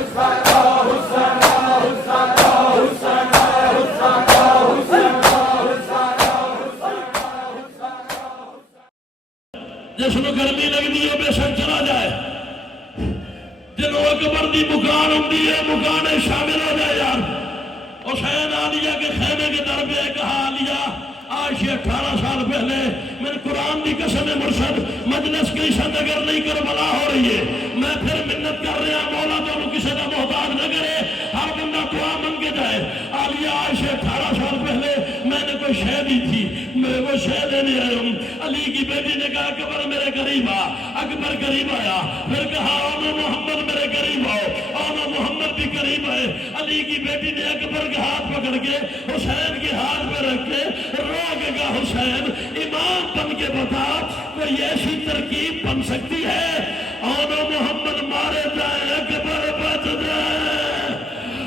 جس کو گرمی لگتی ہے بے شک چلا جائے، جنہوں اکبر دی مکان ہوتی ہے مکان شامل ہو جائے یار۔ حسین عالیہ کے خیمے کے در پہ کہا عالیہ آج سے 18 سال پہلے میں قرآن دی قسم مرشد مجلس کی شد اگر نہیں کربلا ہو رہی ہے، میں پھر منت کر رہا مولا تو کسی کا محتاج نہ کرے، ہر بندہ دعا منگ کے جائے۔ عالیہ آج سے 18 سال پہلے میں نے کوئی شے دی تھی، میں وہ شے دینے آیا ہوں۔ علی کی بیٹی نے کہا اکبر میرے قریب آ، اکبر قریب آیا، پھر کہا اونا محمد میرے قریب آؤ، اونا محمد بھی قریب آئے۔ علی کی بیٹی نے اکبر کے ہاتھ پکڑ کے حسین کے ہاتھ پہ رکھ کے رو کے کہا حسین امام بن کے بتا کوئی ایسی ترکیب بن سکتی ہے اونا محمد مارے جائے اکبر بچ جائے۔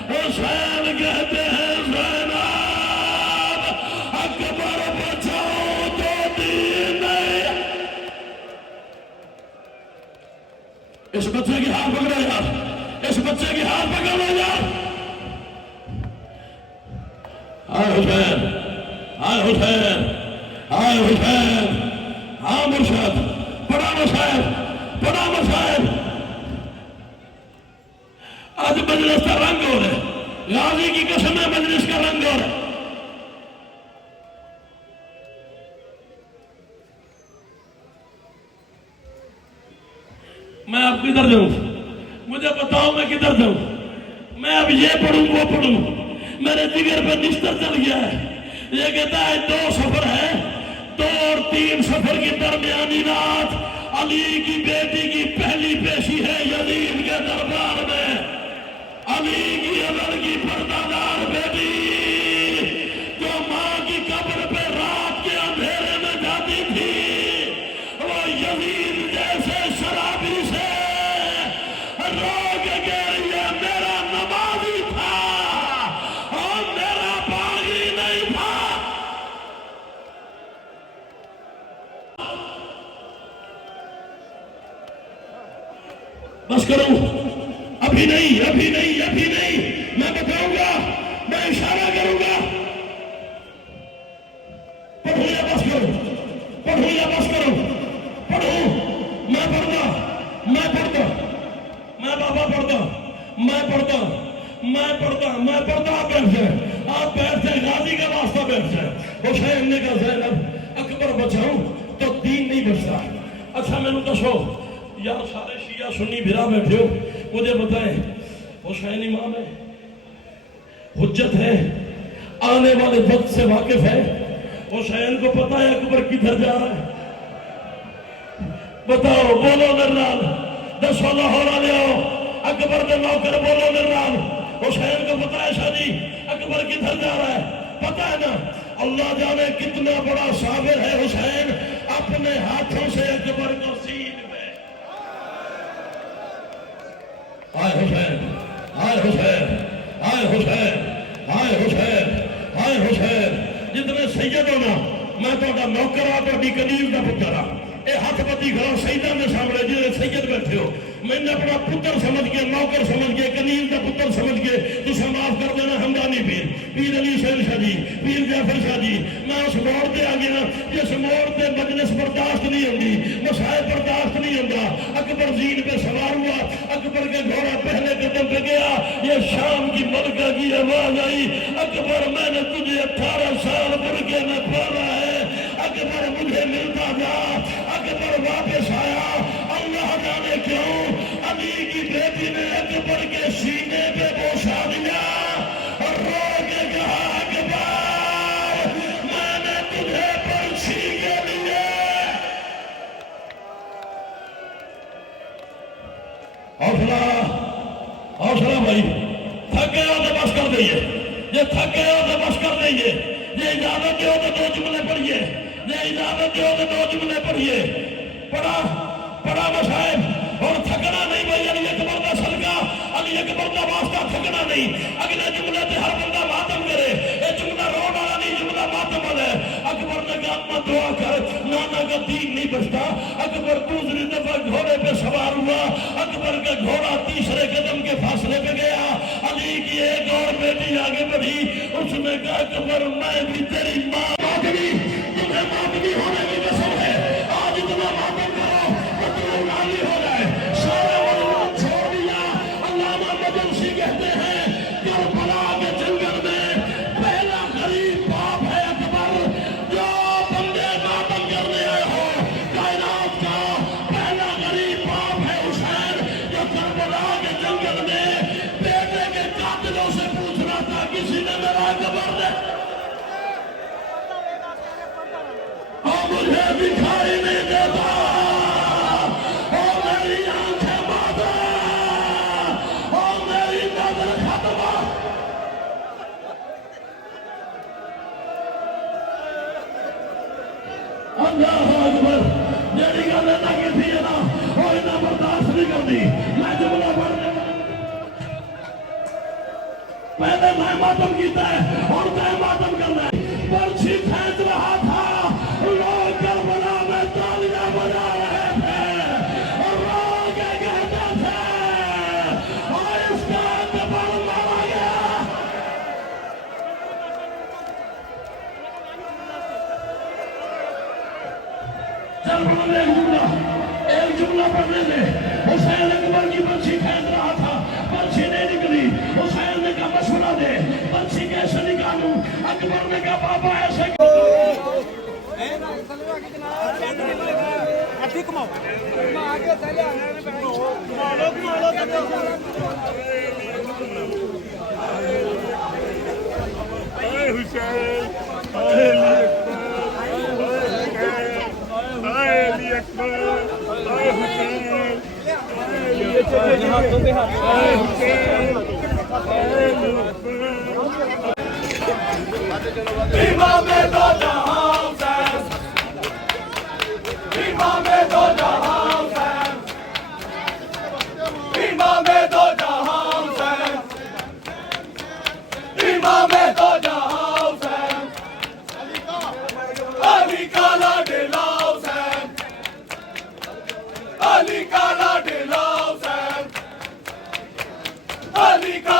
حسین کہتے ہیں زینب اکبر بچاؤ تو دین ہے۔ اس بچے کی ہاتھ پکڑو یار، اس بچے کی ہاتھ پکڑو یار۔ آئے حسین، آئے حسین، آئے حسین، ہاں مرشد، بڑا مسائل، بڑا مسائل۔ آج مجلس کا رنگ ہو رہا ہے، غازی کی قسم ہے مجلس کا رنگ ہو رہا ہے۔ میں اب کدھر جاؤں؟ مجھے بتاؤ میں کدھر جاؤں؟ میں اب یہ پڑھوں وہ پڑھوں؟ میرے جگر پہ نشتر چل گیا ہے۔ یہ کہتا ہے 2 سفر ہے، 2 اور 3 سفر کی درمیانی رات علی کی بیٹی کی پہلی پیشی ہے یزید کے دربار میں۔ علی کی ازل کی پردادار بیٹی جو ماں کی قبر پہ رات کے اندھیرے میں جاتی تھی، وہ یزید جیسے شرابی سے رو کے گئی ہے میرا نمازی تھا اور میرا باغی نہیں تھا۔ بس کروں، ابھی نہیں، ابھی نہیں، ابھی نہیں، میں بتاؤں گا، میں اشارہ کروں گا۔ پڑھو یا بس کرو، پڑھو یا بس کرو، پڑھو، میں پڑھتا، میں پڑھتا، میں بابا پڑھتا، میں پڑھتا، میں پڑھتا، میں پڑھتا، آپ بیٹھ جائیں، آپ بیٹھ جائیں، غازی کا واسطہ بیٹھ جائیں۔ حسین نے کہا زینب اکبر بچاؤں تو دین نہیں بچتا۔ اچھا میں نے دسو یار سارے شیعہ سنی بھرا بیٹھے ہو، مجھے بتائیں حسین امام ہے، حجت ہے، آنے والے وقت سے واقف ہے، حسین کو پتا ہے اکبر کدھر جا رہا ہے؟ بتاؤ، بولو نرنال، دسو لاہور والے ہو، اکبر کے نوکر بولو نرنال، حسین کو پتا ہے شادی اکبر کدھر جا رہا ہے؟ پتا ہے نا؟ اللہ جانے کتنا بڑا صابر ہے حسین، اپنے ہاتھوں سے اکبر کو سین میں۔ آئے حسین، آئے حسین، آئے حسین، آئے حسین، آئے حسین، جتنے سید ہونا میں تو نوکر آ تو کنیز کا پتر آ، اے ہاتھ پتی کھڑا سیدہ میں سامنے جنہیں سید بیٹھے ہو، میں نے اپنا پتر سمجھ کے، نوکر سمجھ کے، کنیز کا پتر سمجھ کے تسا معاف کر دینا ہمدانی پیر، پیر علی شیر شاہ جی، پیر جعفر شاہ جی۔ میں اس موڑ پہ آ گیا جس موڑ پہ مجلس برداشت نہیں ہوتی، مسائل برداشت نہیں ہوتا۔ اکبر زین پہ سوار ہوا، اکبر کے گھوڑا پہلے قدم پہ گیا، یہ شام کی ملکہ کی آواز آئی، اکبر میں نے تجھے 18 سال برکے میں پالا ہے، اکبر مجھے ملتا جا۔ اکبر واپس آیا، اللہ جانے کیوں علی کی بیٹی نے اکبر کے سینے پہ بوسا دیا اور رو کے کہا اکبر میں نے تجھے پرچھی کے لیے۔ حوصلہ، حوصلہ بھائی، تھک گئے ہو تو بس کر دئیے، یہ تھک گئے ہو تو بس کر دئیے، یہ اجازت دے ہو تو 2 جملے پڑھیے، یہ اجازت دے ہو تو 2 جملے پڑھیے۔ پڑھا مسائب اور تھکنا نہیں بھائی، علی اکبر کا صدقہ، علی اکبر کا واسطہ تھکنا نہیں۔ اگلے جملے سے ہر بندہ ماتم کرے، یہ جملہ روڈ والا نہیں، جملہ ماتم والا ہے۔ اکبر نے کہا اما دعا کر، نانا کا دین نہیں بچتا۔ اکبر دوسری دفعہ گھوڑے پہ سوار ہوا، اکبر کا گھوڑا تیسرے قدم کے فاصلے پہ آگے بڑھی، اس نے کہا اکبر میں بھی تیری ماں ماتمی، تمہیں ماتمی ہونے کی قسم ہے، آج اتنا ماتم کرو تو تمہیں راضی ہو جائے۔ سارا مجموعہ چھوڑ دیا۔ علامہ مجوسی کہتے ہیں کربلا کے جنگل میں پہلا غریب باپ ہے اکبر، جو بندے ماتم کرنے آئے ہو، کائنات کا پہلا غریب باپ ہے حسین، جو کربلا کے جنگل میں بیٹے کے قاتلوں سے پوچھ رہا تھا کسی نے میرا اکبر دے اور مجھے دکھائی نہیں دیتا، اور میری آنکھیں باندھا، اور میری نظر ختم۔ اللہ اکبر، جیڑی گل نہ کی نا وہ اتنا برداشت نہیں کرتی۔ میں جملہ پڑھنے پہلے میں ماتم کیتا ہے اور میں ماتم کرنا ہے۔ پرچھی کھینچ رہا تھا، لوگ کربلا میں تالیاں بجا رہے تھے اور رو کے کہتے تھے اور اس کا اکبر مارا گیا۔ چل پڑھنے ایک جملہ پڑھنے دے۔ حسین اکبر کی پرچھی کھینچ رہا تھا، پرچھی نہیں نکلی۔ حسین نے کہا مشورہ دے، پرچھی کیسے نکالوں؟ اکبر نے کہا بابا ایسے امام دو جہاں حسین، امام دو جہاں حسین، امام دو جہاں حسین، امام دو جہاں حسین، علی کا لاڈلا حسین، علی کا لاڈلا حسین، علی کا